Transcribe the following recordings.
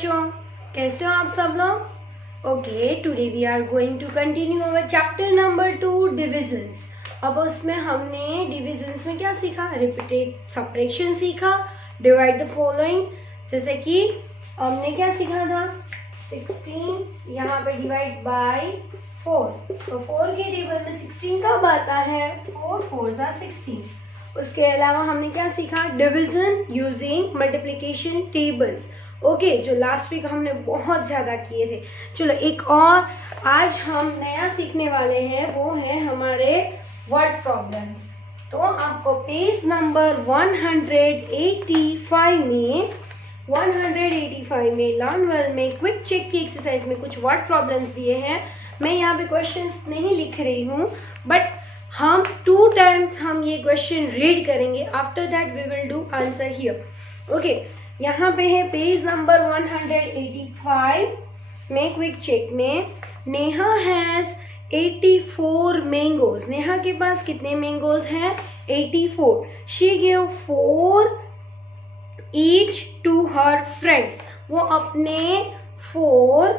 बच्चों, कैसे हो आप सब लोग? Okay, today we are going to continue our chapter number 2 divisions. अब उसमें हमने डिविजन्स में क्या सीखा? रिपीटेड सब्ट्रैक्शन सीखा, डिवाइड द फॉलोइंग। जैसे कि हमने क्या सीखा था? 16 यहाँ पे डिवाइड बाय 4, तो 4 के टेबल में 16 कब आता है? 4 4 जा 16। उसके अलावा हमने क्या सीखा? Division using multiplication tables. Okay, जो लास्ट वीक हमने बहुत ज्यादा किए थे। चलो एक और आज हम नया सीखने वाले हैं, वो है हमारे वर्ड प्रॉब्लम्स। तो आपको पेज नंबर 185 में लर्न वेल में क्विक चेक की एक्सरसाइज में कुछ वर्ड प्रॉब्लम्स दिए हैं। मैं यहाँ पे क्वेश्चंस नहीं लिख रही हूँ, बट हम 2 टाइम्स हम ये क्वेश्चन रीड करेंगे। After that we will do answer here. Okay, यहाँ पे है पेज नंबर 185 में क्विक चेक में नेहा हैज 84 मैंगोज। नेहा के पास कितने मैंगोज हैं? 84। She give 4 each to her friends. वो अपने 4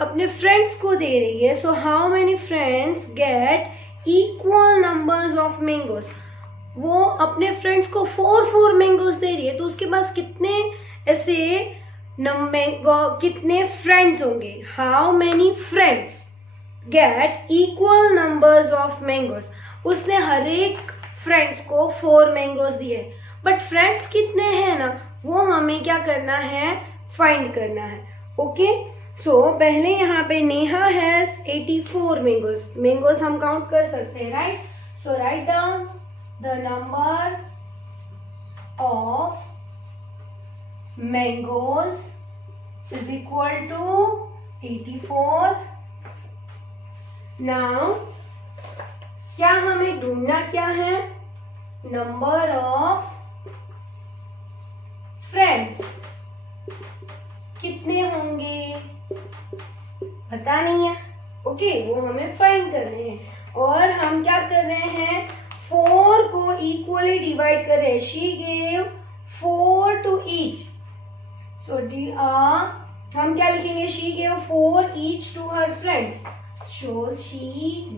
अपने फ्रेंड्स को दे रही है। So how many friends get equal numbers of mangoes. वो अपने फ्रेंड्स को 4 मैंगोज दे रही है, तो उसके पास कितने ऐसे कितने फ्रेंड्स होंगे? How many friends get equal numbers of mangoes. उसने हर एक फ्रेंड्स को 4 मैंगोज दिए, बट फ्रेंड्स कितने हैं ना, वो हमें क्या करना है? फाइंड करना है। ओके, सो पहले यहाँ पे नेहा हैज 84 मैंगोज। मैंगोज हम काउंट कर सकते हैं, right? So write down the number of mangoes is equal to 84। Now क्या हमें ढूंढना क्या है? नंबर ऑफ फ्रेंड्स कितने होंगे पता नहीं है। ओके, वो हमें फाइंड करने हैं। और हम क्या कर रहे हैं? 4 को इक्वली डिवाइड कर रहे हैं। She gave 4 to each. So हम क्या लिखेंगे? She gave 4 each to her friends. So she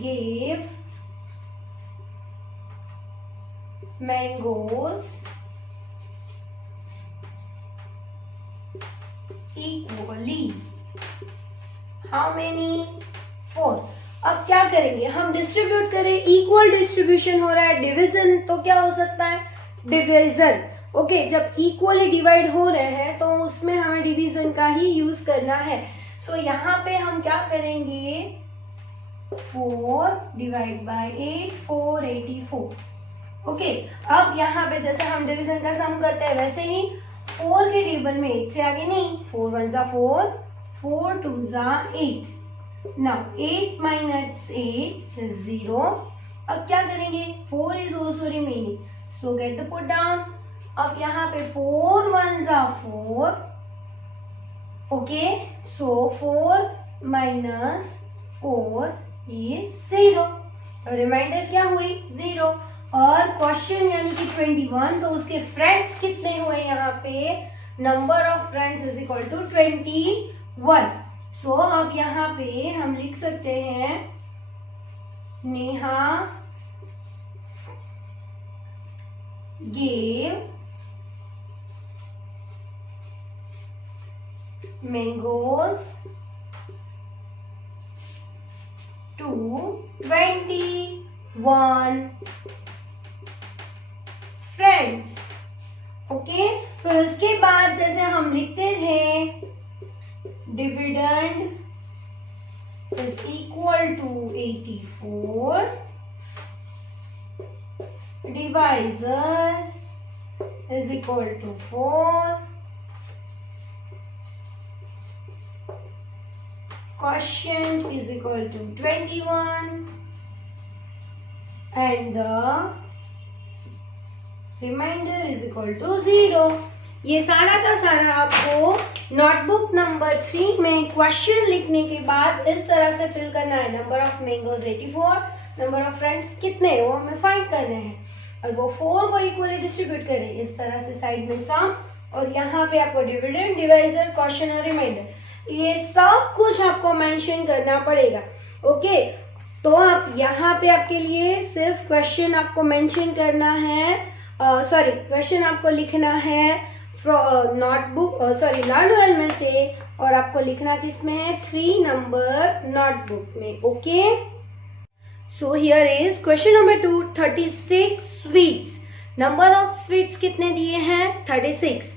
gave mangoes equally. How many? 4। अब क्या करेंगे? हम डिस्ट्रीब्यूट करें। इक्वल डिस्ट्रीब्यूशन हो रहा है, डिवीजन तो क्या हो सकता है? डिवीजन। ओके, जब इक्वली डिवाइड हो रहे हैं तो उसमें हमें डिवीजन का ही यूज करना है। सो यहाँ पे हम क्या करेंगे? 4 डिवाइड बाय 8, 484। ओके, अब यहाँ पे जैसे हम डिवीजन का सम करते हैं वैसे ही 4 के टेबल में 8 से आगे नहीं। 4 1 जा 4, 4 2 जा 8। Now 8 minus 8 is 0. अब क्या करेंगे? 4 is also remaining. So get the put down. अब यहाँ पे 4 1 जा 4. Okay. So 4 minus 4 is 0. तो रिमाइंडर क्या हुई? 0। और क्वेश्चन यानी कि 21, तो उसके फ्रेंड्स कितने हुए? यहाँ पे number of friends is equal to 21। So अब यहाँ पे हम लिख सकते हैं Neha gave mangoes to 21 friends. Okay, फिर उसके बाद जैसे हम लिखते थे dividend is equal to 84, divisor is equal to 4, quotient is equal to 21 and the remainder is equal to 0। ये सारा का सारा आपको नोटबुक नंबर 3 में क्वेश्चन लिखने के बाद इस तरह से फिल करना है। Number of mangoes 84, number of friends कितने वो हमें फाइंड करने हैं, और वो 4 को इक्वली डिस्ट्रीब्यूट करें। इस तरह से साइड में सम और यहाँ पे आपको डिविडेंड, डिवाइजर, क्वेश्चन और रिमाइंडर, ये सब कुछ आपको मेंशन करना पड़ेगा। ओके, तो आप यहाँ पे आपके लिए सिर्फ क्वेश्चन आपको मेंशन करना है, सॉरी क्वेश्चन आपको लिखना है नोटबुक लर्नवेल में से, और आपको लिखना किस में है, 3 नंबर नोटबुक में। Okay, so here is question number 2, 36 sweets. Number of sweets कितने दिए हैं, 36,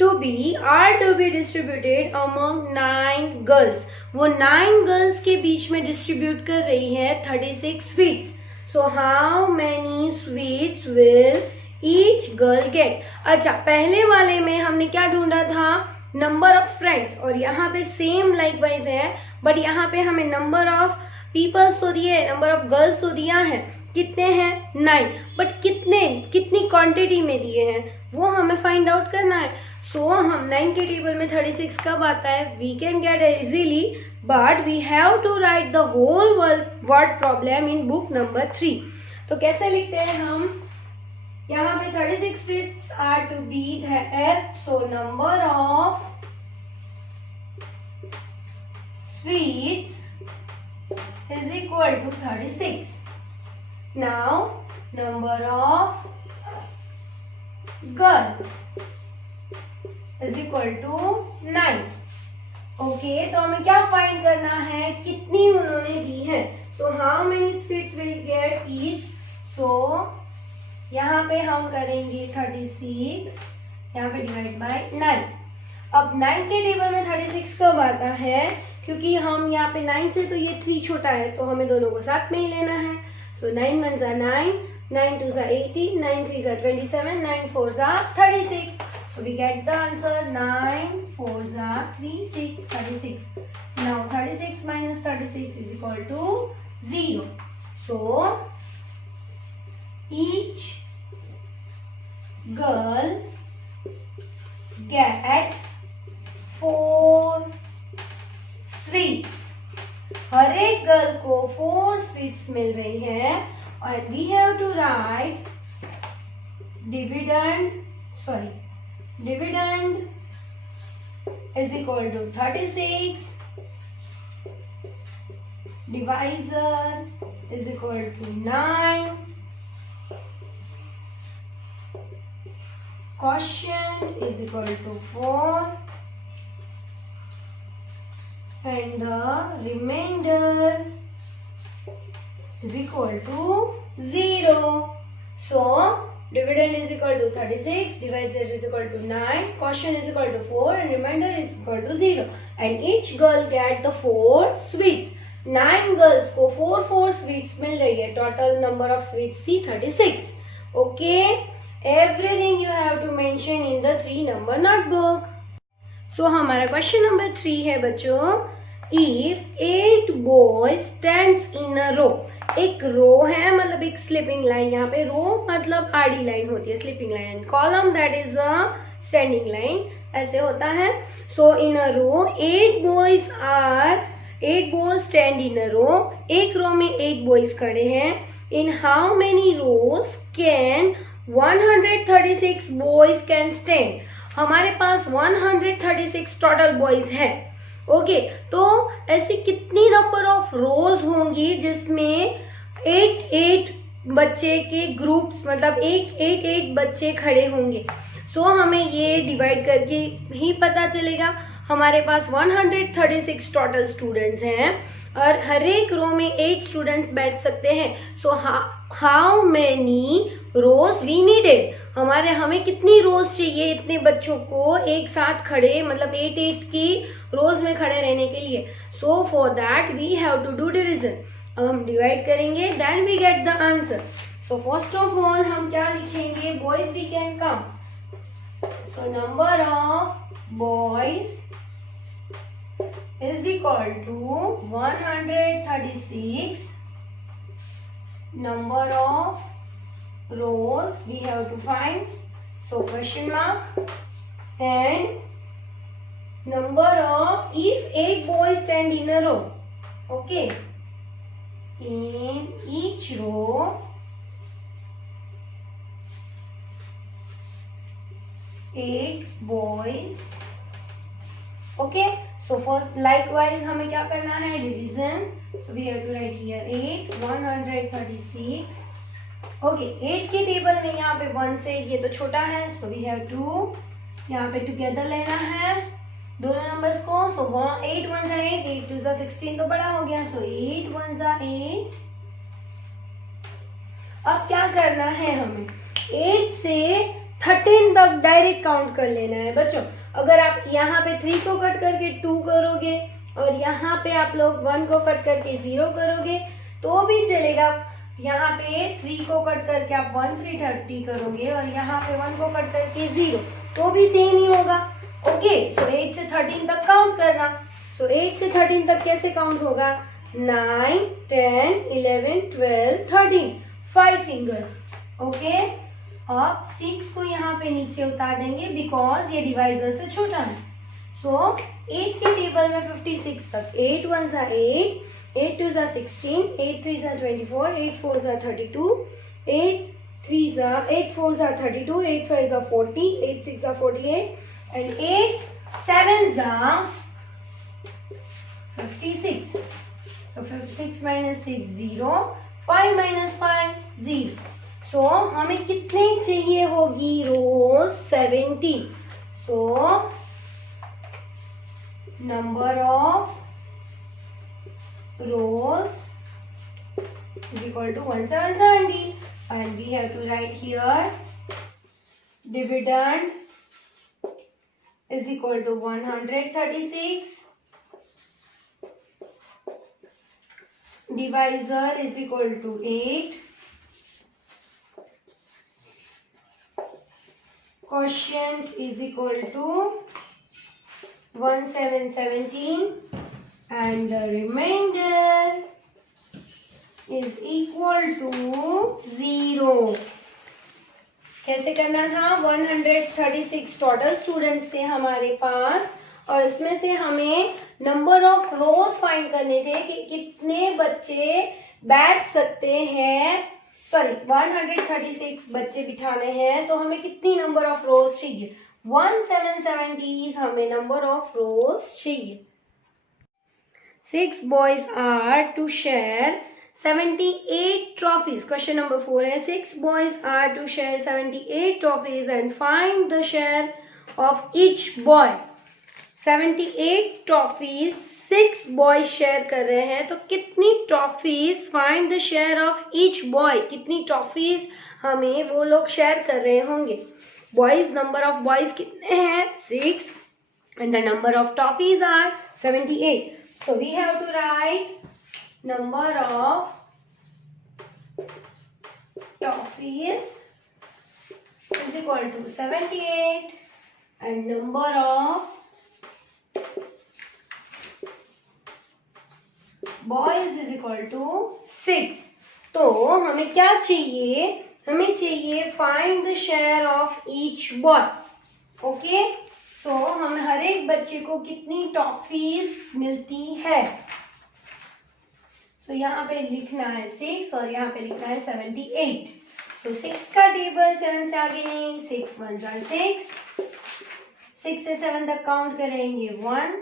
are to be distributed among 9 girls. वो 9 गर्ल्स के बीच में डिस्ट्रीब्यूट कर रही है 36 sweets. So how many sweets will each girl get. अच्छा, पहले वाले में हमने क्या ढूंढा था, नंबर ऑफ फ्रेंड्स, और यहाँ पे सेम लाइकवाइज है, बट यहाँ पे हमें नंबर ऑफ पीपल्स तो दिए, नंबर ऑफ गर्ल्स तो दिया है, कितने हैं, 9, बट कितनी क्वांटिटी में दिए हैं वो हमें फाइंड आउट करना है। सो हम 9 के टेबल में 36 कब आता है, we can get easily, but we have to write the whole word problem in book number 3। तो कैसे लिखते हैं हम, यहाँ पे 36 sweets are to be there, so number of sweets is equal to 36. Now number of girls is equal to 9. Okay, तो हमें क्या फाइंड करना है, कितनी उन्होंने दी है। So how many sweets will get each. So यहाँ पे हम करेंगे 36, यहाँ पे डिवाइड बाय 9। अब 9 के टेबल में 36 कब आता है, क्योंकि हम यहाँ पे 9 से तो ये 3 छोटा है, तो हमें दोनों को साथ में ही लेना है। सो 9 1 जा 9, 9 2 जा 18, 9 3 जा 27, 9 4 जा 36। So we get the answer 9 4 जा 36, 36. Now 36 minus 36 is equal to 0. So each girl get 4 sweets. हर एक गर्ल को 4 स्वीट्स मिल रही है, और we have to write dividend is equal to 36, divisor is equal to 9, quotient is equal to 4, and the remainder is equal to 0. So dividend is equal to 36, divisor is equal to 9, quotient is equal to 4, and remainder is equal to 0. And each girl get the 4 sweets. 9 girls को 4 sweets मिल रही है। Total number of sweets थी 36. Okay, everything you have to mention in the 3 number notebook. सो हमारा question number 3 है बच्चों, if 8 boys stands in a row. एक रो है, मतलब एक स्लीपिंग लाइन, यहाँ पे रो मतलब आड़ी लाइन होती है, sleeping line, column that is a standing line, ऐसे होता है। So in a row 8 boys stand in a row. एक रो में 8 बॉयज खड़े हैं। In how many rows can 136 boys can stand. हमारे पास 136 टोटल बॉयज है। ओके, तो ऐसी कितनी नंबर ऑफ रोज होंगी जिसमें 8 बच्चे के ग्रुप्स, मतलब 8 बच्चे खड़े होंगे। सो हमें ये डिवाइड करके ही पता चलेगा। हमारे पास 136 टोटल स्टूडेंट्स हैं और हर एक रो में 8 स्टूडेंट्स बैठ सकते हैं। So how many rows we needed. हमें कितनी रोज चाहिए इतने बच्चों को एक साथ खड़े, मतलब 8 की रोज में खड़े रहने के लिए। So for that we have to do division. अब हम डिवाइड करेंगे, then we get the answer. So first of all हम क्या लिखेंगे, boys we can come. So number of boys is equal to 136. Number of rows we have to find, so question mark, and number of, if 8 boys stand in a row, okay, in each row 8 boys. Okay, so first likewise हमें क्या करना है, division. So we have to write here 8 136. Okay, 8 की table में यहाँ पे 1 से ये तो छोटा है, so we have to यहाँ पे टुगेदर लेना है दोनों नंबर्स को. So 8 1 जा 8, 8 2 जा 16 तो बड़ा हो गया. So 8 1 जा 8. अब क्या करना है हमें, 8 से 13 तक डायरेक्ट काउंट कर लेना है बच्चों. अगर आप यहाँ पे 3 को कट करके 2 करोगे और यहाँ पे आप लोग 1 को कट करके 0 करोगे तो भी चलेगा. यहाँ पे 3 को कट करके आप 1 3 30 करोगे और यहाँ पे 1 को कट करके 0 तो भी सेम ही होगा. ओके, सो 8 से 13 तक काउंट करना. सो 8 से 13 तक कैसे काउंट होगा, 9 10 11 12 13, 5 फिंगर्स. ओके, अब 6 को यहाँ पे नीचे उतार देंगे बिकॉज ये डिवाइजर से छोटा है. सो 8 के टेबल में 56 तक 8 1 जा 8, 8 2 जा 16, 8 3 जा 24, 8 4 जा 32, 8 4 जा 32, 8 5 जा 40, 8 6 जा 48 and 8 7 जा 56. So 56 minus 6 0, 5 minus 5 0. So हमें कितने चाहिए होगी रोज, 70. So number of rows is equal to 1770 and we have to write here dividend is equal to 136, divisor is equal to 8, quotient is equal to 1717 and the remainder is equal to 0. कैसे करना था, 136 total students थे हमारे पास और इसमें से हमें number of rose find करने थे कि कितने बच्चे बैठ सकते हैं. सॉरी, 136 बच्चे बिठाने हैं तो हमें कितनी नंबर ऑफ रोज चाहिए, 1770 हमें नंबर ऑफ रोज चाहिए. 6 boys are to share 78 trophies. Question number 4 है, 6 boys are to share 78 trophies and find the share of each boy. 78 trophies 6 boys share कर रहे हैं तो कितनी trophies, find the share of each boy, कितनी trophies हमें वो लोग शेयर कर रहे होंगे. बॉयज, नंबर ऑफ बॉयज कितने हैं, 6 and the number of trophies are 78. So we have to write number of trophies is equal to 78 and number of boys is equal to 6. तो हमें क्या चाहिए, हमें चाहिए find the share of each boy. Okay, so हम हर एक बच्चे को कितनी टॉफीज मिलती है. सो यहाँ पे लिखना है 6 और यहाँ पे लिखना है 78. सो 6 का टेबल 7 से आगे नहीं, 6 1 जा 6, 6 से 7 तक काउंट करेंगे 1,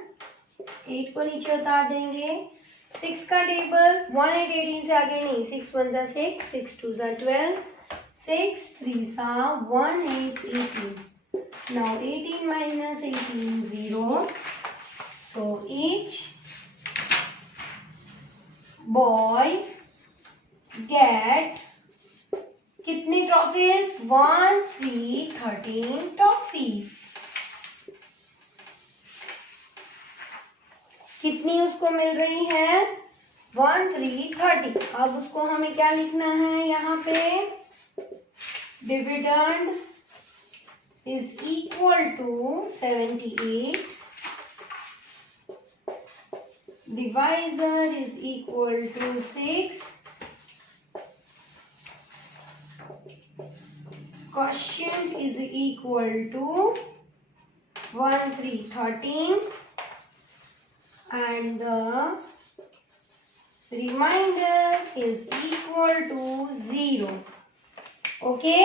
8 को नीचे उतार देंगे. 6 का टेबल 1 8 18 से आगे नहीं, 6 1 जा 6, 6 2 जा 12, 6 3 जा 1 8 18. Now 18 minus 18 0. So each boy get कितनी ट्रॉफीज, 1 3 13 ट्रॉफीज. कितनी उसको मिल रही है, 1 3 30. अब उसको हमें क्या लिखना है, यहाँ पे dividend is equal to 78, divisor is equal to 6, quotient is equal to 1 3 13 and the remainder is equal to 0. Okay,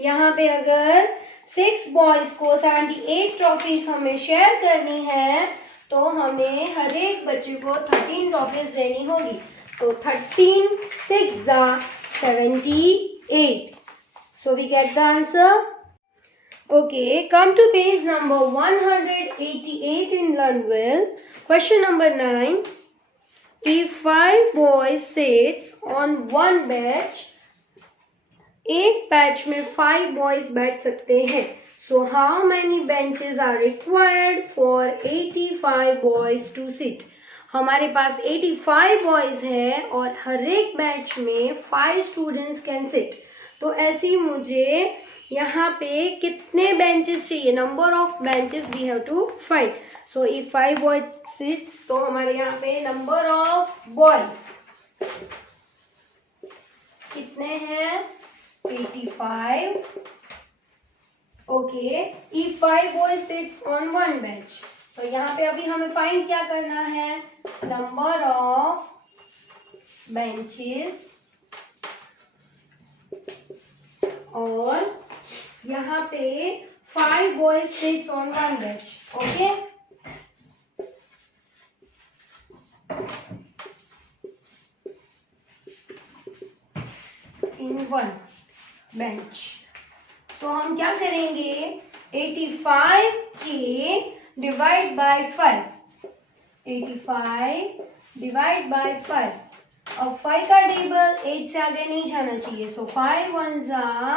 यहाँ पे अगर 6 बॉयज को 78 ट्रॉफीज हमें शेयर करनी है, तो हमें हर एक बच्चे को 13 ट्रॉफीज देनी होगी। तो 13 6 are 78. So we get the answer. Okay, come to page number 188 in Learnwell. Question number 9. If 5 boys sits on one bench, एक बैच में 5 बॉयज बैठ सकते हैं। So how many benches are required for 85 boys to sit? हमारे पास 85 boys हैं और हर एक batch में 5 स्टूडेंट्स कैन सिट। तो ऐसे मुझे यहाँ पे कितने बेंचेस चाहिए, number of benches we have to find. So if 5 boys sits, तो हमारे यहाँ पे नंबर ऑफ बॉयज कितने हैं, 85. Okay, if 5 boys sits on one bench, तो यहाँ पे अभी हमें फाइंड क्या करना है, नंबर ऑफ बेंचेस, और यहाँ पे 5 boys sits on one bench. Okay, in one bench. तो हम क्या करेंगे, 85 के डिवाइड बाय 5, 85 डिवाइड बाय 5। अब 5 का टेबल 8 से आगे नहीं जाना चाहिए। सो 5 1s are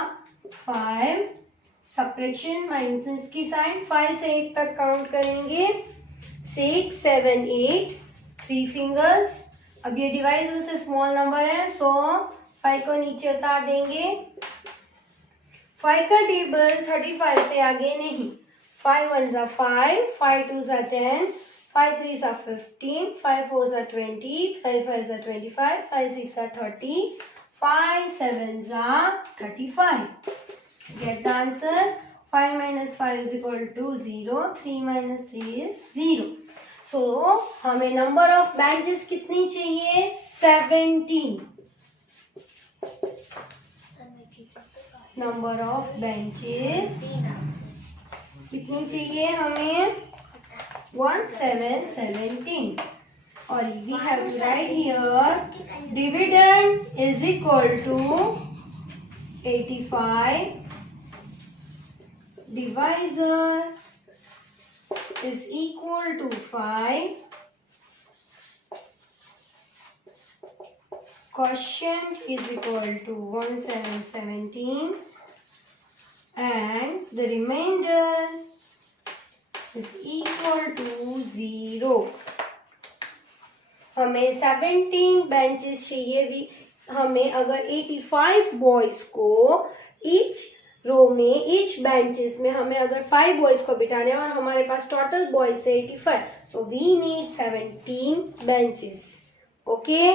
5, सब्ट्रैक्शन माइनस की साइन, 5 से 8 तक काउंट करेंगे, 6 7 8, 3 फिंगर्स। अब ये डिवाइजर से स्मॉल नंबर है, सो 5 को नीचे उतार देंगे। 5 का टेबल 35 से आगे नहीं। 5 1s are 5, 5 2s are 10, 5 3s are 15, 5 4s are 20, 5 5s are 25, 5 6 are 30, 5 7s are 35. Get the answer. 5 minus 5 is equal to 0. 3 minus 3 is 0. So हमें नंबर ऑफ बेंचेस कितनी चाहिए, 17. नंबर ऑफ बेंचेस कितनी चाहिए हमें, 17. और we have to write here dividend is equal to 85, divisor is equal to 5, quotient is equal to 1717, and the remainder is equal to 0. हमें 17 benches चाहिए। हमें अगर 85 बॉयज को ईच रो में, ईच बेंचेस में हमें अगर 5 बॉयज को बिठाने हैं और हमारे पास टोटल बॉयज है 85, so we need 17 benches. Okay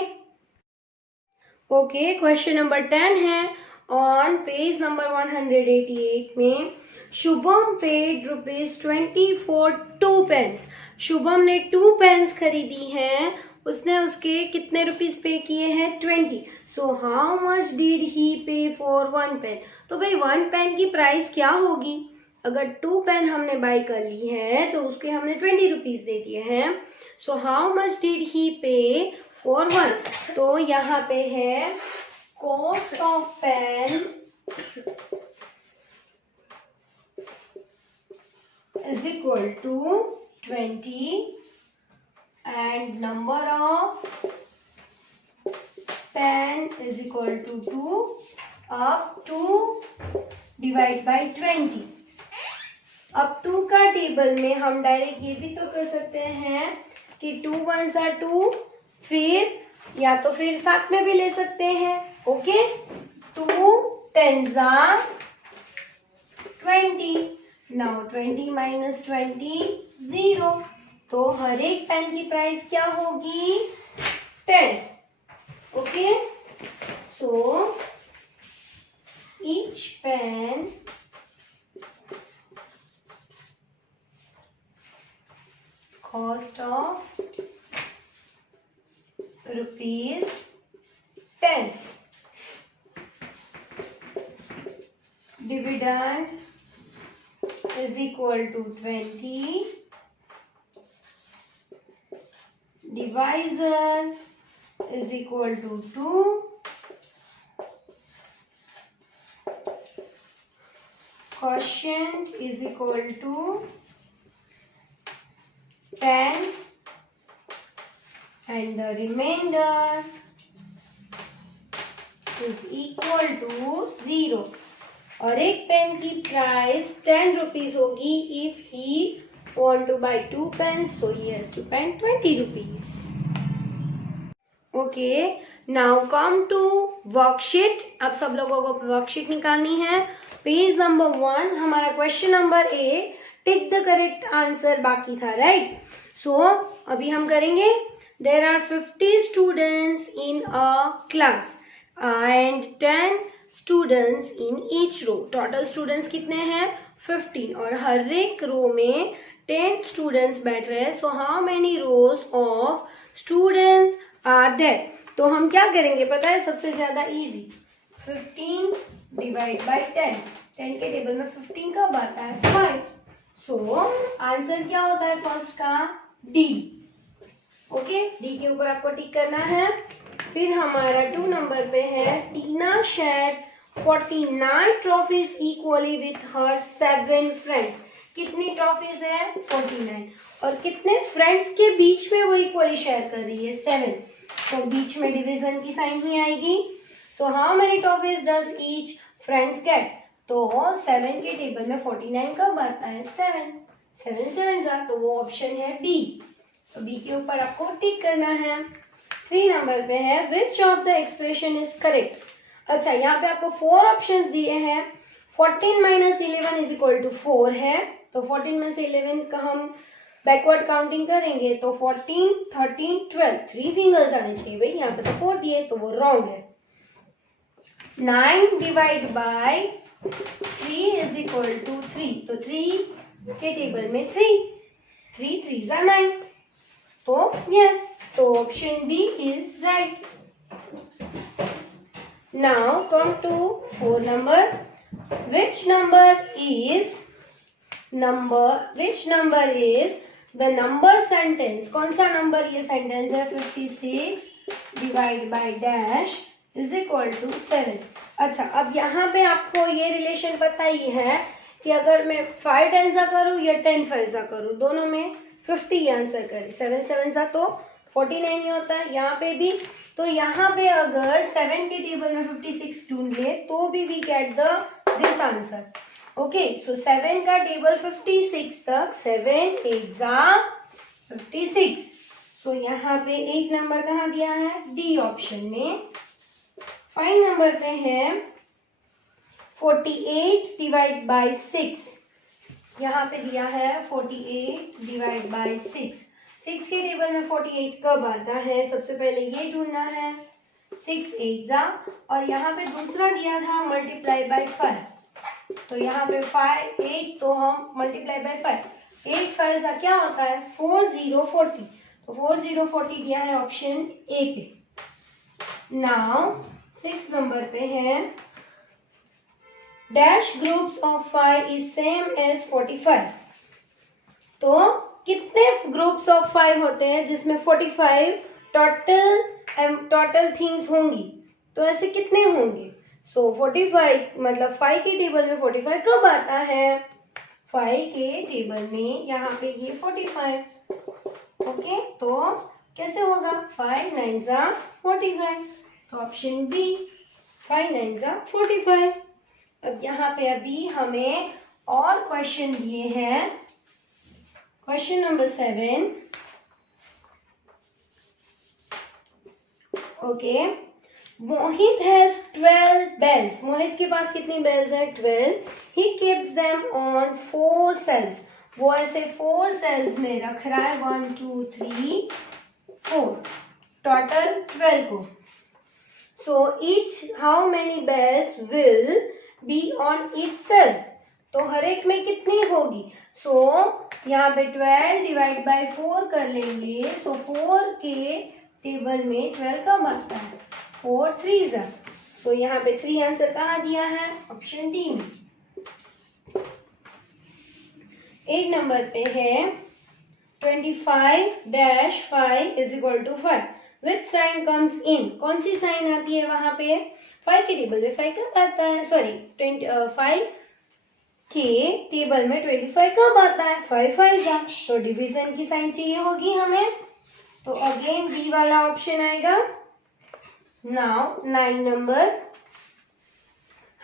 okay, question number 10 है ऑन पेज नंबर 188 में। Shubham paid ₹20 for 2 pens। Shubham ने 2 पेन्स खरीदी हैं, उसने उसके कितने रुपीस पे किए हैं, 20। सो how much did he pay for 1 pen. तो भाई 1 पेन की प्राइस क्या होगी, अगर 2 पेन हमने बाई कर ली है तो उसके हमने 20 रुपीज दे दिए हैं। So how much did he pay for 1, तो यहाँ पे है cost of pen is equal to 20 and number of pen is equal to 2, अब 2 divide by 20। अब 2 का टेबल में हम डायरेक्ट ये भी तो कर सकते हैं कि 2 1s are 2, फिर या तो फिर साथ में भी ले सकते हैं। Okay, 2 10s are 20। Now 20 minus 20 0, तो हर एक पेन की प्राइस क्या होगी, 10। Okay, so each pen cost of ₹10, dividend is equal to 20. Divisor is equal to 2. Quotient is equal to 10. And the remainder is equal to 0. और एक pen की price 10 rupees होगी. If he want to buy 2 pens, so he has to spend 20 rupees. Okay, now come to worksheet. अब सब लोगों को worksheet निकालनी है. पेज नंबर 1 हमारा question number A. Tick the correct answer बाकी था, राइट? सो अभी हम करेंगे. There are 50 students in a class and 10 students in each row. Total students कितने हैं? 15. और हर एक रो में 10 students बैठ रहे हैं. So how many rows of students are there? तो हम क्या करेंगे पता है? सबसे ज्यादा इजी. 15 divide by 10. 10 के टेबल में 15 कब आता है? 5. सो आंसर क्या होता है फर्स्ट का? डी. ओके, डी के ऊपर आपको टिक करना है. फिर हमारा 2 नंबर पे है. Tina shared 49 trophies equally with her 7 friends. कितनी ट्रॉफीज है? 49. और कितने फ्रेंड्स के बीच में वो इक्वली शेयर कर रही है? 7. तो बीच में डिवीजन की साइन ही आएगी. सो how many trophies does each friends gate? तो 7 के टेबल में 49 कब आता है? 7. 7 7 तो वो ऑप्शन है बी. तो बी के ऊपर आपको टिक करना है. 3 नंबर पे है which of the expression is correct. अच्छा, यहाँ पे आपको 4 ऑप्शंस दिए हैं. 14 माइनस 11 इज इक्वल टू 4 है. तो 14 में से 11 का हम बैकवर्ड काउंटिंग करेंगे तो 14, 13, 12 3 फिंगर्स आने चाहिए भाई. यहाँ पे तो 4 दिए तो वो रॉन्ग है. 9 divide by 3 is equal to 3. तो 3 के टेबल में 3 3 3 9. तो यस, तो option B is right. Now come to 4 number. which number is the number sentence? कौन सा नंबर ये सेंटेंस है? 56 divide by dash is equal to 7. अच्छा, अब यहाँ पे आपको ये रिलेशन पता ही है कि अगर मैं 5 टाइम्स करूँ या 10 फाइव्स करूँ, दोनों में 50 आंसर करें. 7 7 तो 49 ही होता है. यहाँ पे भी तो यहाँ पे अगर 7 के टेबल में 56 ढूंढ ले तो भी we get this answer. Okay, so 7 का टेबल 56 तक 7 8 56. सो यहाँ पे 1 नंबर कहाँ दिया है? डी ऑप्शन में. 5 नंबर पे है 48 डिवाइड बाय 6. यहाँ पे दिया है 48 डिवाइड बाय 6. 6 के टेबल में 48 कब आता है? सबसे पहले ये ढूंढना है. 6 8 और यहाँ पे दूसरा दिया था मल्टीप्लाई बाय 5. तो यहाँ पे 5 8 तो हम मल्टीप्लाई बाय 5. 8 5 क्या होता है? 4 0 40. तो 4 0 40 दिया है ऑप्शन ए पे. नाउ 6 नंबर पे है dash groups of 5 is same as 45. तो कितने ग्रुप्स ऑफ 5 होते हैं जिसमें 45 टोटल थिंग्स होंगी? तो ऐसे कितने होंगे? सो 45 मतलब 5 के टेबल में 45 कब आता है? 5 के टेबल में यहाँ पे ये 45. ओके, तो कैसे होगा? 5 9 45. तो ऑप्शन बी 5 9 45. अब यहाँ पे अभी हमें और क्वेश्चन दिए हैं. Question number 7. Okay, Mohit has 12 bells. मोहित के पास कितनी बेल्स है? 12. He keeps them on 4 cells. वो ऐसे 4 cells में रख रहा है. 1 2 3 4 टोटल 12 को. So each how many bells will be on each cell. तो हर एक में कितनी होगी? सो यहाँ पे 12 डिवाइड बाय 4 कर लेंगे. सो 4 के टेबल में 12 कब आता है? 4 3 सो यहाँ पे 3 आंसर कहाँ दिया है? ऑप्शन डी में. 8 नंबर पे है 25-5 is equal to 5 which sign comes in, कौन सी साइन आती है वहां पे? 5 के टेबल में 5 कब आता है, सॉरी 5 के टेबल में 25 कब आता है? 5 5 जा, तो डिवीजन की साइन चाहिए होगी हमें, तो अगेन बी वाला ऑप्शन आएगा। Now 9 number,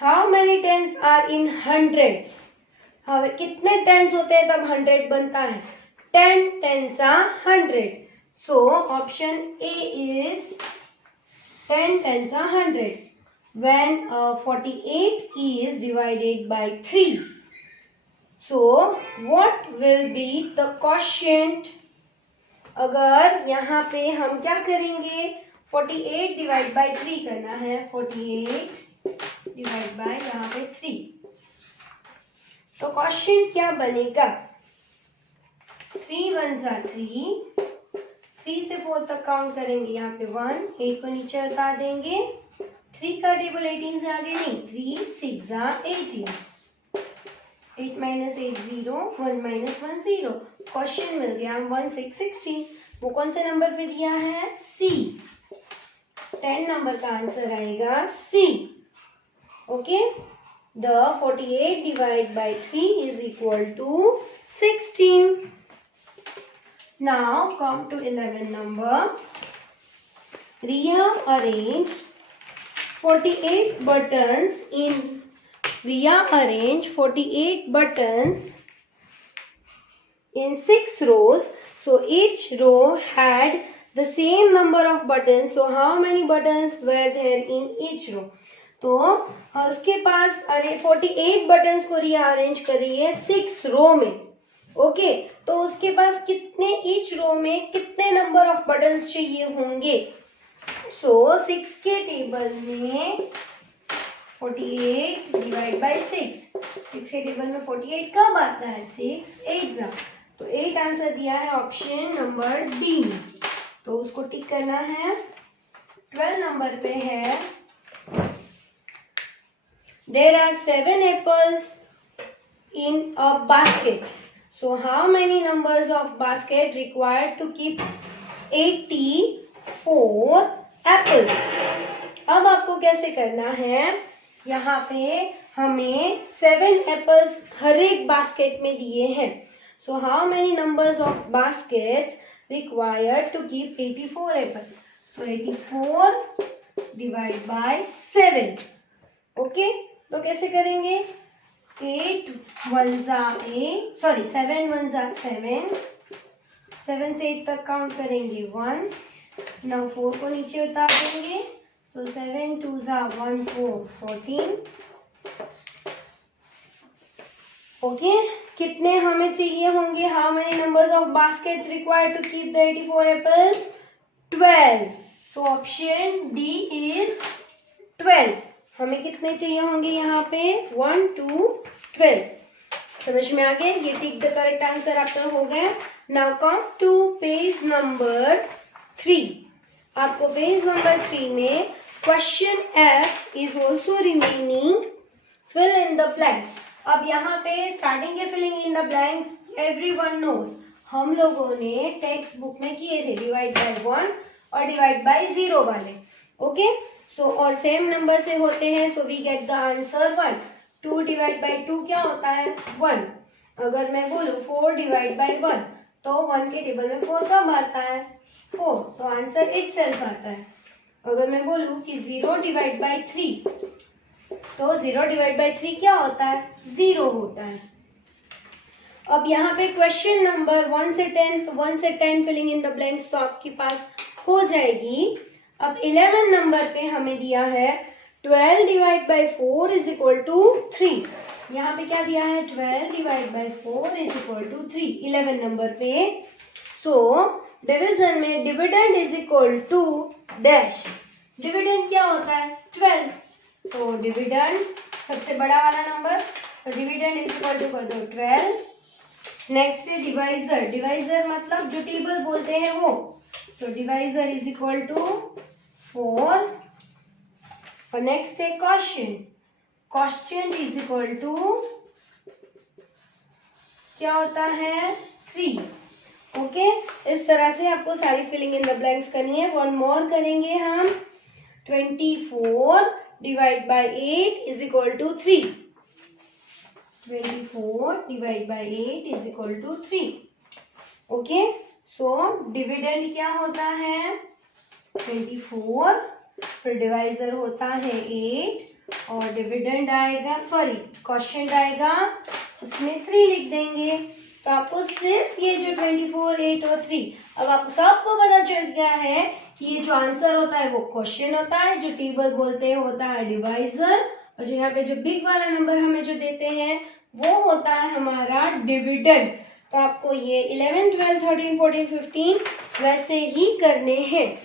how many tens are in hundreds, कितने टेंस होते हैं तब 100 बनता है? 10 tens are 100, so option A is 10 tens are 100 when 48 is divided by 3, so what will be the quotient? अगर यहाँ पे हम क्या करेंगे, 48 डिवाइड बाई 3 करना है, 48 डिवाइड बाय यहाँ पे 3, तो क्वेश्चन क्या बनेगा? 3 1 जा 3, 3 से 4 तक काउंट करेंगे, यहाँ पे 1, 8 को नीचे उतार देंगे, 3 का टेबल 18 से आगे नहीं, 3 6 जा 18, 8 माइनस 8 0, 1 माइनस 1 0, क्वेश्चन मिल गया 1 6 16, वो कौन से नंबर पे दिया है? सी, 10 नंबर का आंसर आएगा C. Okay, the 48 divided by 3 is equal to 16. Now come to 11 number. Riya arranged 48 buttons in, Riya arranged 48 buttons in 6 rows. So each row had the same number of buttons. So how many buttons were there in each row? तो उसके पास 48 buttons को रिया arrange कर रही है 6 रो में। Okay, तो उसके पास कितने, ईच रो में कितने नंबर ऑफ बटन्स चाहिए होंगे? सो 6 के टेबल में 48 डिवाइड बाय 6, 6 के टेबल में 48 कब आता है? 6 8 जा, तो 8 आंसर दिया है ऑप्शन नंबर डी, तो उसको टिक करना है। 12 नंबर पे है there are 7 apples in a basket, so how many numbers of basket required to keep 84 apples? अब आपको कैसे करना है, यहाँ पे हमें 7 एप्पल्स हर एक बास्केट में दिए हैं, so how many numbers of baskets required to keep 84 apples? So 84 divide by 7। Okay, तो कैसे करेंगे? 8 1 जा 8, सॉरी 7 1 जा 7, 7 से 8 तक काउंट करेंगे 1, नाउ 4 को नीचे उतार देंगे, सो 7 2 जा 1 4 14। ओके, कितने हमें चाहिए होंगे? How many numbers of baskets required to keep the 84 apples? 12, so option D is 12। हमें कितने चाहिए होंगे यहाँ पे? 1 2 12। समझ में आ गया? ये टिक द करेक्ट आंसर आपका हो गया। Now come to page number 3। आपको पेज नंबर 3 में question F is also remaining, fill in the blanks. अब यहाँ पे स्टार्टिंग के filling in the blanks everyone knows, हम लोगों ने टेक्स्ट बुक में किए थे, डिवाइड बाय 1 और डिवाइड बाय 0 वाले। ओके, सो और सेम नंबर से होते हैं, so we get the answer 1। 2 divide by 2 क्या होता है? 1। अगर मैं बोलूँ 4 डिवाइड बाय 1, तो 1 के टेबल में 4 कब आता है? 4, तो आंसर इटसेल्फ आता है। अगर मैं बोलूँ कि 0 डिवाइड बाय 3, तो 0 डिवाइड बाय 3 क्या होता है? 0 होता है। अब यहाँ पे क्वेश्चन नंबर 1 से 10, तो 1 से 10 फिलिंग इन द ब्लैंक्स तो आपके पास हो जाएगी। अब 11 नंबर पे हमें दिया है 12 divide by 4 is equal to 3। यहाँ पे क्या दिया है? 12 divide by 4 is equal to 3 11 number पे। सो डिविजन में dividend is equal to dash, dividend क्या होता है? 12, तो डिविडेंड सबसे बड़ा वाला नंबर, तो डिविडेंड इज इक्वल टू कर दो 12। नेक्स्ट है डिवाइजर, डिवाइजर मतलब जो टेबल बोलते हैं वो, तो डिवाइजर इज इक्वल टू 4। और नेक्स्ट है question, question is equal to क्या होता है 3। ओके, इस तरह से आपको सारी फिलिंग इन द ब्लैंक्स करनी है। वन मोर करेंगे हम। 24 divide by 8 is equal to 3। 24 divide by 8 is equal to 3। Okay, so dividend क्या होता है 24, फिर डिवाइजर होता है 8 और डिविडेंड आएगा, सॉरी क्वोशिएंट आएगा, उसमें 3 लिख देंगे। तो आपको सिर्फ ये जो 24, 8 और 3, अब आप सबको पता चल गया है कि ये जो आंसर होता है वो क्वोशिएंट होता है, जो टेबल बोलते हैं होता है डिवाइजर, और जो यहाँ पे जो बिग वाला नंबर हमें जो देते हैं वो होता है हमारा डिविडेंड। तो आपको ये 11, 12, 13, 14, 15 वैसे ही करने हैं।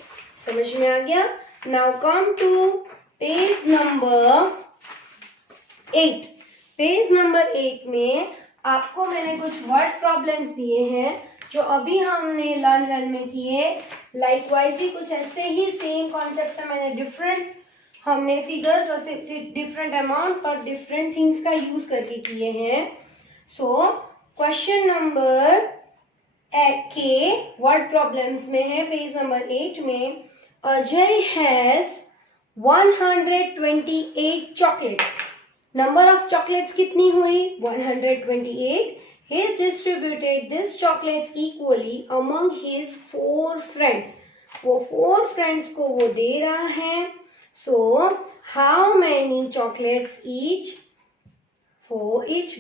समझ में आ गया? Now come to page number 8। Page number 8 में आपको मैंने कुछ वर्ड प्रॉब्लम्स दिए हैं जो अभी हमने लर्न वेल में किए। लाइकवाइज ही कुछ ऐसे ही सेम कॉन्सेप्ट से मैंने डिफरेंट हमने फिगर्स और डिफरेंट अमाउंट और डिफरेंट थिंग्स का यूज करके किए हैं। सो क्वेश्चन नंबर के वर्ड प्रॉब्लम्स में है पेज नंबर 8 में। Ajay has 128 chocolates. Number of chocolates कितनी हुई 128। He distributed these chocolates equally among his 4 friends. वो 4 friends को वो दे रहा है। So how many chocolates each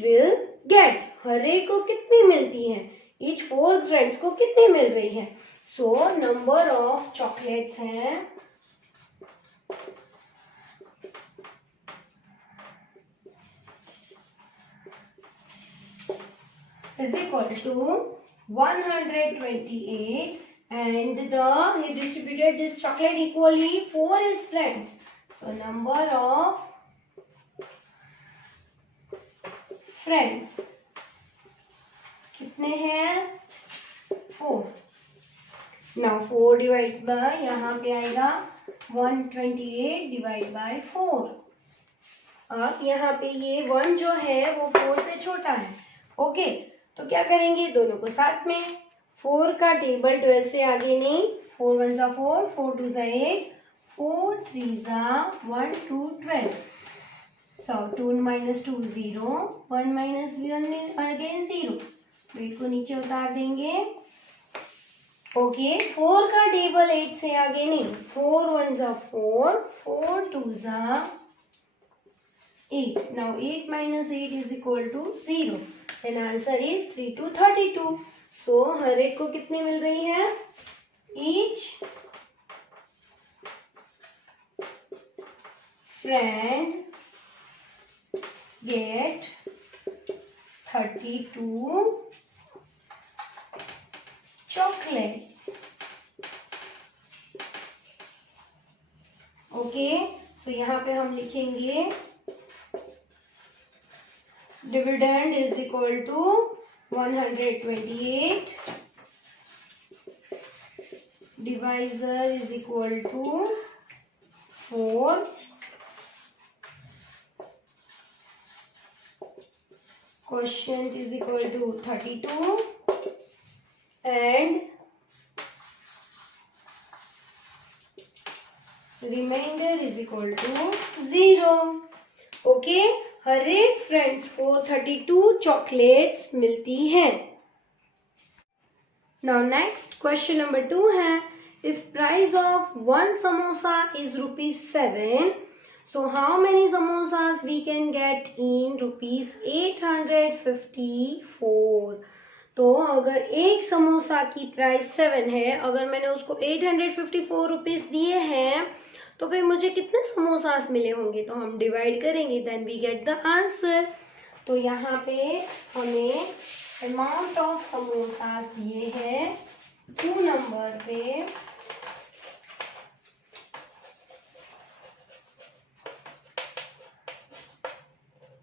will get? हर एक को कितनी मिलती है? Each 4 friends को कितनी मिल रही है? So number of chocolates है is equal to 128 and he distributed this chocolate equally for his friends. So number of friends कितने हैं 4. Now 4 डिवाइड बाय यहाँ पे आएगा 128 डिवाइड बाय 4। अब यहाँ पे ये 1 जो है वो 4 से छोटा है। ओके, तो क्या करेंगे दोनों को साथ में। 4 का टेबल 12 से आगे नहीं। 4 1 जा 4, 4 2 जा 8, 4 3 जा 1 2 12। So 2 minus 2 0, 1 minus 1 again 0। Wait को नीचे उतार देंगे। ओके, 4 का टेबल 8 से आगे नहीं। 4 1 जा 4, 4 2 जा 8. Now 8 minus 8 is equal to 0. Then answer is 3 to 32. So हर एक को कितनी मिल रही है? Each friend get 32 chocolates. Okay, so यहाँ पे हम लिखेंगे dividend is equal to 128, divisor is equal to 4, quotient is equal to 32 and reminder is equal to 0। Okay, हर एक फ्रेंड्स को 32 चॉकलेट्स मिलती हैं। नाउ नेक्स्ट क्वेश्चन नंबर 2 है, if price of 1 samosa is ₹7, so how many samosas we can get in ₹854? तो अगर एक समोसा की प्राइस 7 है, अगर मैंने उसको 854 रुपीज दिए हैं, तो फिर मुझे कितने समोसास मिले होंगे? तो हम डिवाइड करेंगे, then we get the answer. तो यहाँ पे हमें अमाउंट ऑफ समोसास दिए हैं 2 नंबर पे।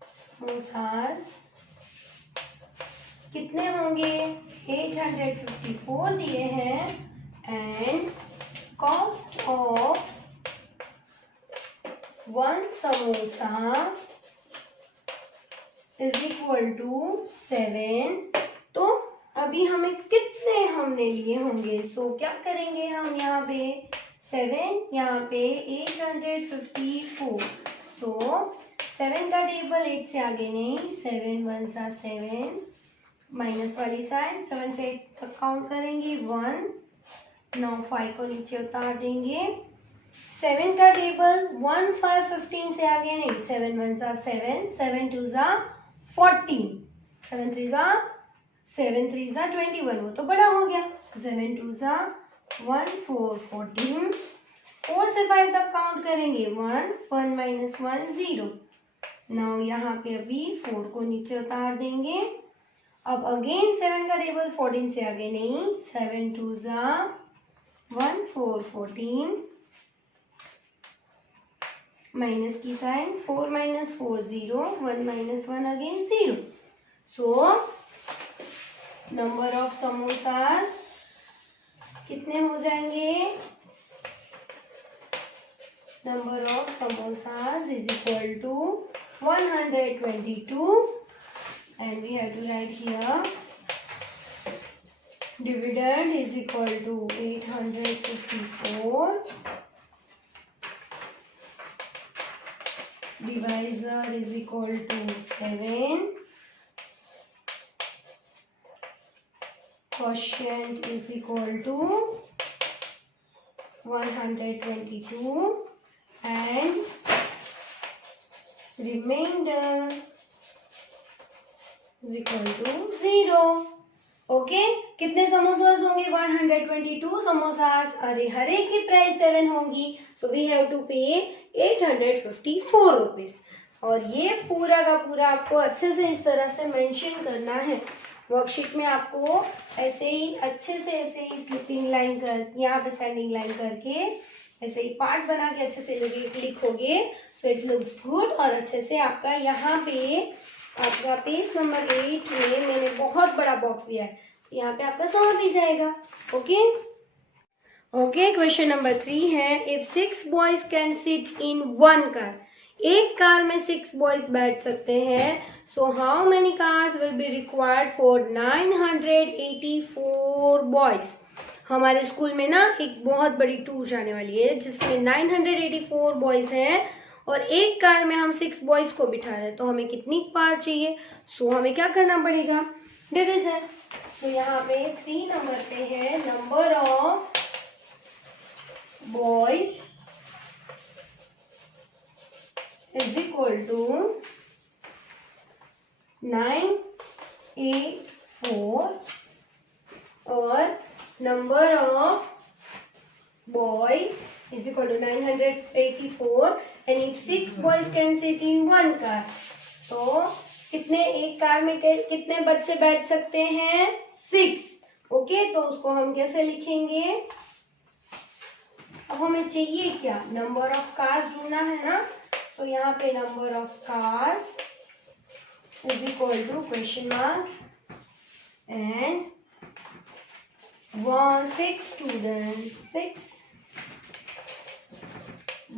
समोसास कितने होंगे? 854 दिए हैं and cost of 1 samosa is equal to 7 अभी हमें कितने हमने लिए होंगे, सो क्या करेंगे हम यहाँ पे 7, यहाँ पे 854, तो 7 का टेबल 8 से आगे नहीं, 7 1 सा 7, माइनस वाली साइड 7 से 8 तक काउंट करेंगे 1, 9 5 को नीचे उतार देंगे, 7 का टेबल 1 5 15 से आगे नहीं, 7 1 सा 7, 7 2 सा 14, 7 3 सा 7 3 सा 21, वो तो बड़ा हो गया, 7 2 सा 1 4 14, 4 से 5 तक काउंट करेंगे 1 1 माइनस 1 0, नाउ यहाँ पे अभी 4 को नीचे उतार देंगे, अब अगेन 7 का टेबल 14 से आगे नहीं, 7 2 सा 1 4 14, माइनस की sign 4 minus 4 0, 1 minus 1 again 0, so number of samosas कितने हो जाएंगे, number of samosas is equal to 122 and we have to write here dividend is equal to 854, divisor is equal to 7, quotient is equal to 122 and remainder is equal to 0. Okay, कितने samosas होंगे 122 samosas, अरे हर एक की price 7 होगी, so we have to पे 854 rupees, और ये पूरा का पूरा आपको अच्छे से इस तरह से मेंशन करना है वर्कशीट में। आपको ऐसे ही अच्छे से ऐसे ही स्लिपिंग लाइन कर, यहाँ पे स्टैंडिंग लाइन करके ऐसे ही पार्ट बना के अच्छे से लिखोगे, सो इट लुक्स गुड। और अच्छे से आपका यहाँ पे आपका पेज नंबर 8 में मैंने बहुत बड़ा बॉक्स दिया है, यहाँ पे आपका समझ भी जाएगा। ओके ओके, क्वेश्चन नंबर 3 है, if 6 boys can sit in 1 car, एक कार में 6 बॉयज बैठ सकते हैं, so how many cars will be required for 984 boys. हमारे स्कूल में ना एक बहुत बड़ी टूर जाने वाली है जिसमें 984 बॉयज हैं और एक कार में हम 6 बॉयज को बिठा रहे हैं, तो हमें कितनी कार चाहिए, सो हमें क्या करना पड़ेगा, डिवीजन। तो यहाँ पे 3 नंबर पे है number of boys is equal to 984 और number of boys is equal to 984 and if 6 boys can sit in 1 car, तो कितने एक कार में कितने बच्चे बैठ सकते हैं, 6। ओके, तो उसको हम कैसे लिखेंगे, अब हमें चाहिए क्या, नंबर ऑफ कार्स ढूंढना है ना, सो यहाँ पे number of cars is equal to question mark and 6 students, 6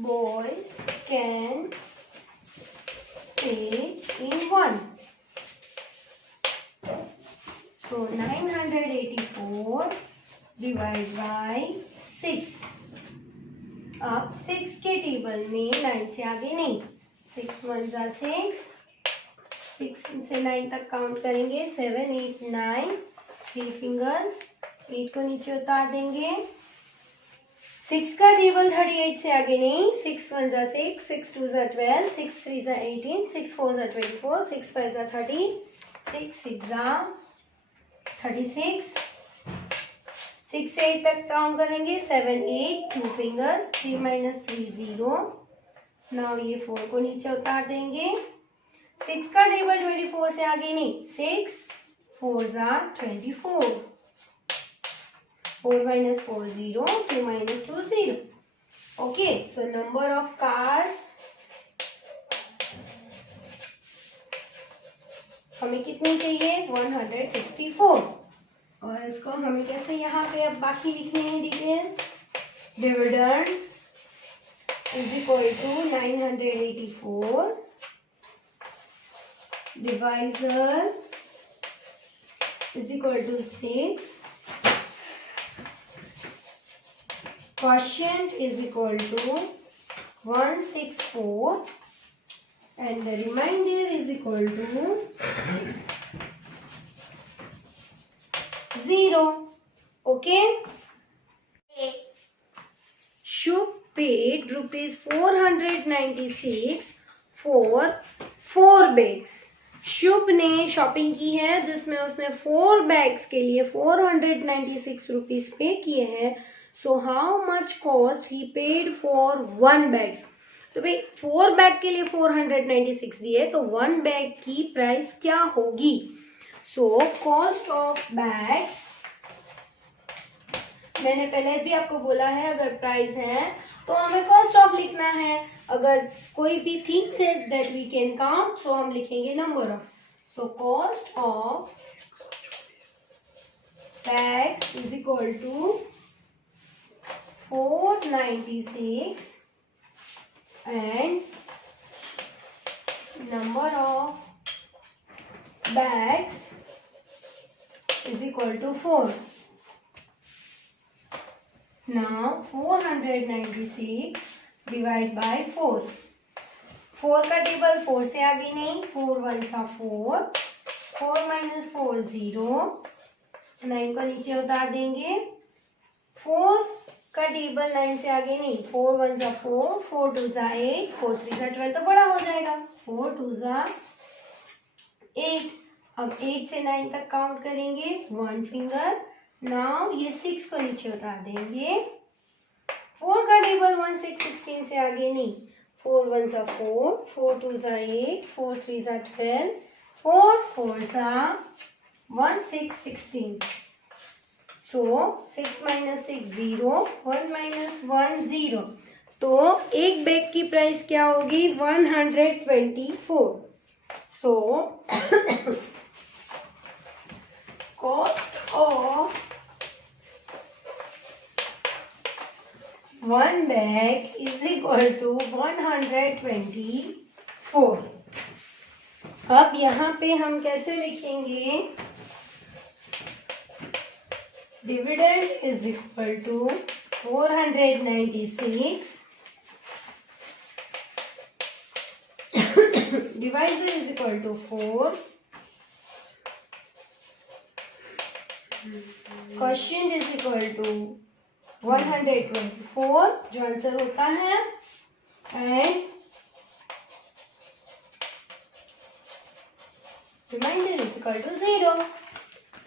boys can sit in 1. So 984 divided by 6. अब 6 के टेबल में 9 से आगे नहीं, 6 1 जा 6, 6 से 9 तक काउंट करेंगे, 7 8 9, 3 फिंगर्स, 8 को नीचे उतार देंगे, 6 का टेबल 38 से आगे नहीं, 6 1 जा 6, 6 2 जा 12, 6 3 जा 18, 6 4 जा 24, 6 5 जा 30, 6 6 जा 36, 6 से 8 तक काउंट करेंगे, 7 8, 2 फिंगर्स, 3 माइनस 3 0, नाउ ये 4 को नीचे उतार देंगे, 6 का टेबल 24 से आगे नहीं, 6 4 जा 24, 4 minus 4 0, 2 minus 2 0. Okay, so number of cars हमें कितनी चाहिए, 164। और इसको हमें कैसे यहाँ पे अब बाकी लिखने हैं details, dividend is equal to 984, divisor is equal to 6. Quotient is equal to 164 and the remainder is equal to 0. Okay. Shubh paid rupees 496 for 4 bags. शुभ ने शॉपिंग की है जिसमें उसने 4 बैग्स के लिए 496 रुपीज पे किए हैं. So how much cost he paid for 1 bag. तो भाई 4 बैग के लिए 496 दिए तो 1 बैग की प्राइस क्या होगी. सो कॉस्ट ऑफ बैग्स, मैंने पहले भी आपको बोला है अगर प्राइस है तो हमें कॉस्ट ऑफ लिखना है. अगर कोई भी थिंग्स है that we can count so हम लिखेंगे number of. So cost of bags is equal to 496 and number of bags is equal to 4. Now 496 divide by 4. 4 का टेबल 4 से आगे नहीं. 4 1 सा 4. 4 minus 4 0. 9 को नीचे उतार देंगे. 4 का टेबल 9 से आगे नहीं. 4 1 सा 4. 4 2 सा 8. 4 3 सा 12 तो बड़ा हो जाएगा. 4 2 सा 8. अब 8 से 9 तक काउंट करेंगे 1 फिंगर. नाउ ये 6 को नीचे उतार देंगे. 4 का टेबल 1 6 16 से आगे नहीं. 4 1 सा 4. 4 2 सा 8. 4 3 सा 12. 4 4 सा 1 6 16. So 6 minus 6 0. 1 minus 1 0. तो एक बैग की प्राइस क्या होगी 124. So cost of 1 bag is equal to 124. अब यहाँ पे हम कैसे लिखेंगे. Dividend is equal to 496. Divisor is equal to 4. Question is equal to 124 जो आंसर होता है. And reminder is equal to 0.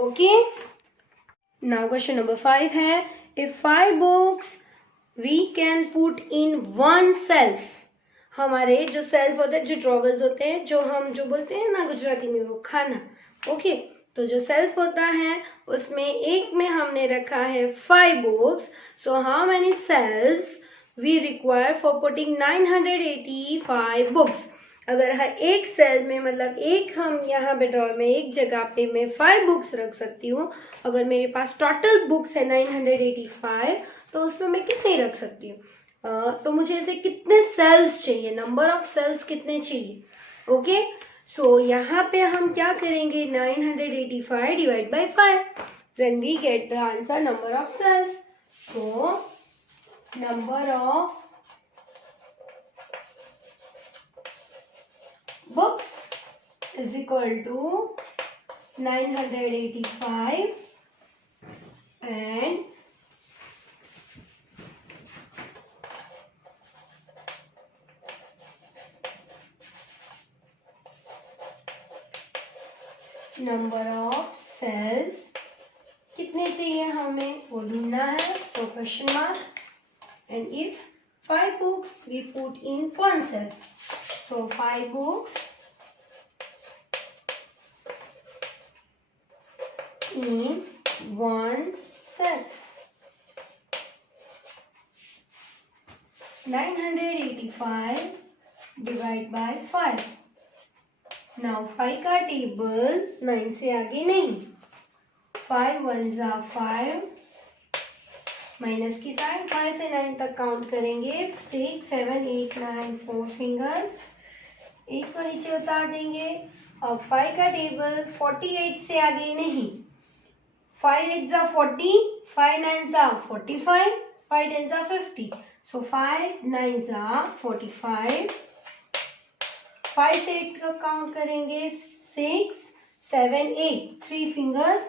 Okay. Now question number 5 है. If 5 books we can put in 1 shelf. हमारे जो सेल्फ होते हैं, जो ड्रॉवर्स होते हैं, जो हम जो बोलते हैं ना गुजराती में वो खाना. ओके. तो जो सेल्फ होता है उसमें एक में हमने रखा है 5 books. So how many shelves we require for putting 985 books. अगर हर एक सेल में मतलब एक हम यहाँ पे ड्रॉवर में एक जगह पे मैं 5 बुक्स रख सकती हूँ. अगर मेरे पास टोटल बुक्स है 985 तो उसमें मैं कितने रख सकती हूँ. तो मुझे ऐसे कितने सेल्स चाहिए, नंबर ऑफ सेल्स कितने चाहिए. ओके. सो यहाँ पे हम क्या करेंगे 985 divide by 5. Then we get the answer number of shelves. So number of books is equal to 985 and number of cells कितने चाहिए हमें वो ढूंढना है. So question mark. And if 5 books we put in 1 cell. So 5 books in 1 cell. 985 divide by 5. Now 5 का table 9 से आगे नहीं. 5 1 जा 5. माइनस की साइन 5 से 9 तक काउंट करेंगे. 6 7 8 9 4 फिंगर्स. 8 को नीचे उतार देंगे. अब 5 का टेबल 48 से आगे नहीं. 5 8 जा 40, 5 9 जा 45, 5 10 जा 50. So 5 9 जा 45. 5 से 8 का काउंट करेंगे 6 7 8, 3 फिंगर्स.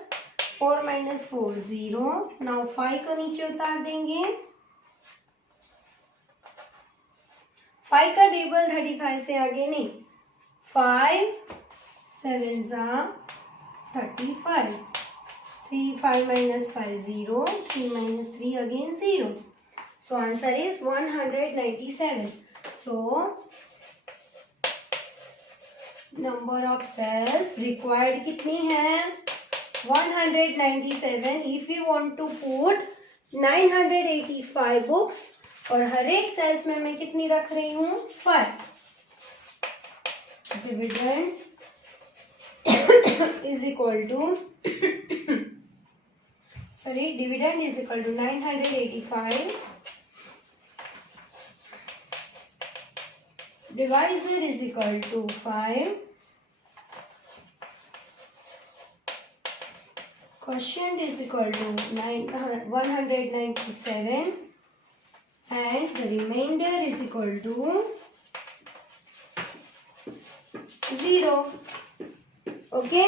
4 minus 4 0. Now 5 को नीचे उतार देंगे. 5 का टेबल 35 से आगे नहीं. 5 7 जा 35. 3 5 minus 5 0. 3 minus 3 again 0. So answer is 197. So number of cells required कितनी है? 197. If we want to put 985 books और हर एक सेल्फ में मैं कितनी रख रही हूँ? 5. Dividend is equal to dividend is equal to 985. Divisor is equal to 5. Quotient is equal to 197 and the remainder is equal to 0. Okay,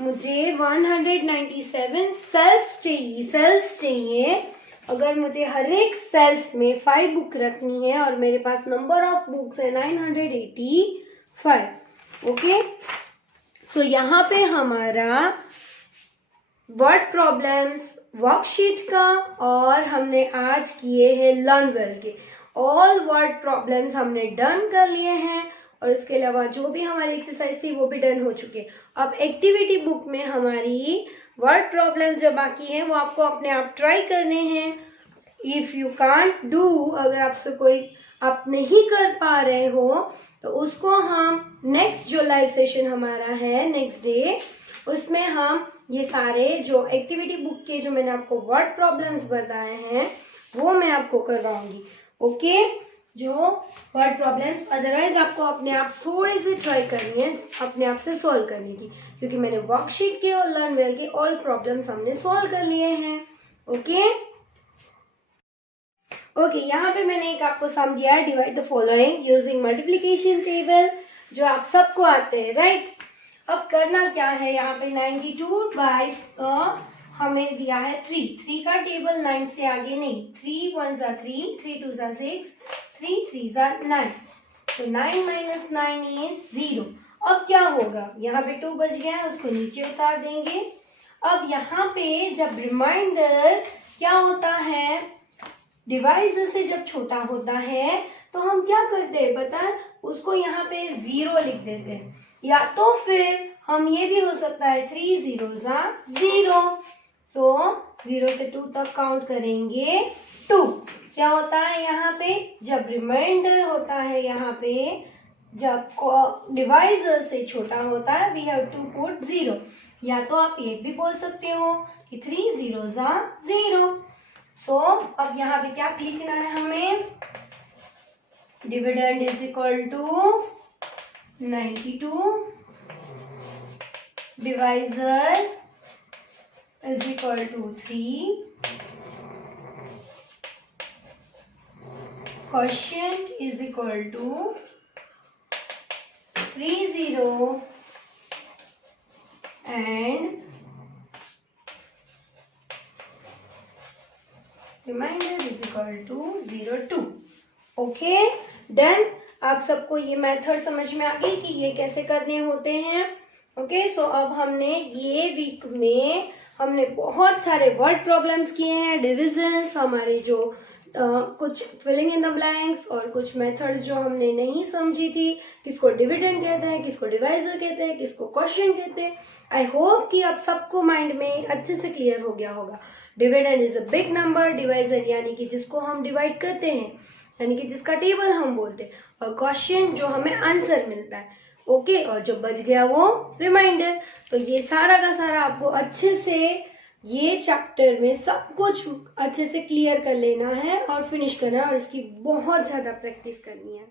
मुझे 197 सेल्फ चाहिए. अगर मुझे हर एक सेल्फ में 5 बुक रखनी है और मेरे पास नंबर ऑफ बुक्स है 985. ओके, सो यहाँ पे हमारा वर्ड प्रॉब्लम्स वर्कशीट का और हमने आज किए हैं लर्न वेल के ऑल वर्ड प्रॉब्लम्स हमने डन कर लिए हैं और इसके अलावा जो भी हमारी एक्सरसाइज थी वो भी डन हो चुके. अब एक्टिविटी बुक में हमारी वर्ड प्रॉब्लम्स जो बाकी हैं वो आपको अपने आप ट्राई करने हैं. इफ यू कांट डू, अगर आपसे कोई आप नहीं कर पा रहे हो तो उसको हम नेक्स्ट जो लाइव सेशन हमारा है नेक्स्ट डे, उसमें हम ये सारे जो एक्टिविटी बुक के जो मैंने आपको वर्ड प्रॉब्लम्स बताए हैं वो मैं आपको करवाऊंगी. ओके, जो वर्ड प्रॉब्लम्स अदरवाइज आपको अपने आप थोड़ी सी ट्राई करनी है अपने आप से सॉल्व करने की, क्योंकि मैंने वर्कशीट के और लर्न वेल के ऑल प्रॉब्लम्स हमने सॉल्व कर लिए हैं. ओके, यहाँ पे मैंने एक आपको सम दिया है, divide the following using multiplication table, जो आप सबको आते हैं, राइट. अब करना क्या है, यहाँ पे 92 बाय हमें दिया है 3 का टेबल 9 से आगे नहीं. 3 1 जा 3, 3 2 जा 6, 3 3 जा 9. तो 9 minus 9 is 0. अब क्या होगा, यहाँ पे 2 बच गया है, उसको नीचे उतार देंगे. अब यहाँ पे जब रिमाइंडर क्या होता है, डिवाइजर से जब छोटा होता है तो हम क्या करते हैं पता है, उसको यहाँ पे 0 लिख देते हैं. या तो फिर हम ये भी हो सकता है 3 0 जा 0. सो 0 से 2 तक काउंट करेंगे 2. क्या होता है यहाँ पे, जब रिमाइंडर होता है यहाँ पे जब डिवाइजर से छोटा होता है वी हैव टू पुट 0. या तो आप ये भी बोल सकते हो कि 3 0 जा 0. सो अब यहाँ पे क्या लिखना है हमें, dividend is equal to 92, divisor is equal to 3, quotient is equal to 30 and remainder is equal to 02. Okay, done. आप सबको ये मेथड समझ में आ गई कि ये कैसे करने होते हैं. ओके, सो अब हमने ये वीक में हमने बहुत सारे वर्ड प्रॉब्लम्स किए हैं, डिविजन्स, हमारे जो कुछ फिलिंग इन द ब्लैंक्स और कुछ मेथड्स जो हमने नहीं समझी थी, किसको डिविडेंड कहते हैं, किसको डिवाइजर कहते हैं, किसको क्वेश्चन कहते हैं. आई होप कि आप सबको माइंड में अच्छे से क्लियर हो गया होगा. Dividend is a big number, divisor यानी कि जिसको हम डिवाइड करते हैं, यानी कि जिसका टेबल हम बोलते हैं, और क्वेश्चन जो हमें आंसर मिलता है. ओके, और जो बच गया वो रिमाइंडर. तो ये सारा का सारा आपको अच्छे से ये चैप्टर में सब कुछ अच्छे से क्लियर कर लेना है और फिनिश करना है और इसकी बहुत ज़्यादा प्रैक्टिस करनी है.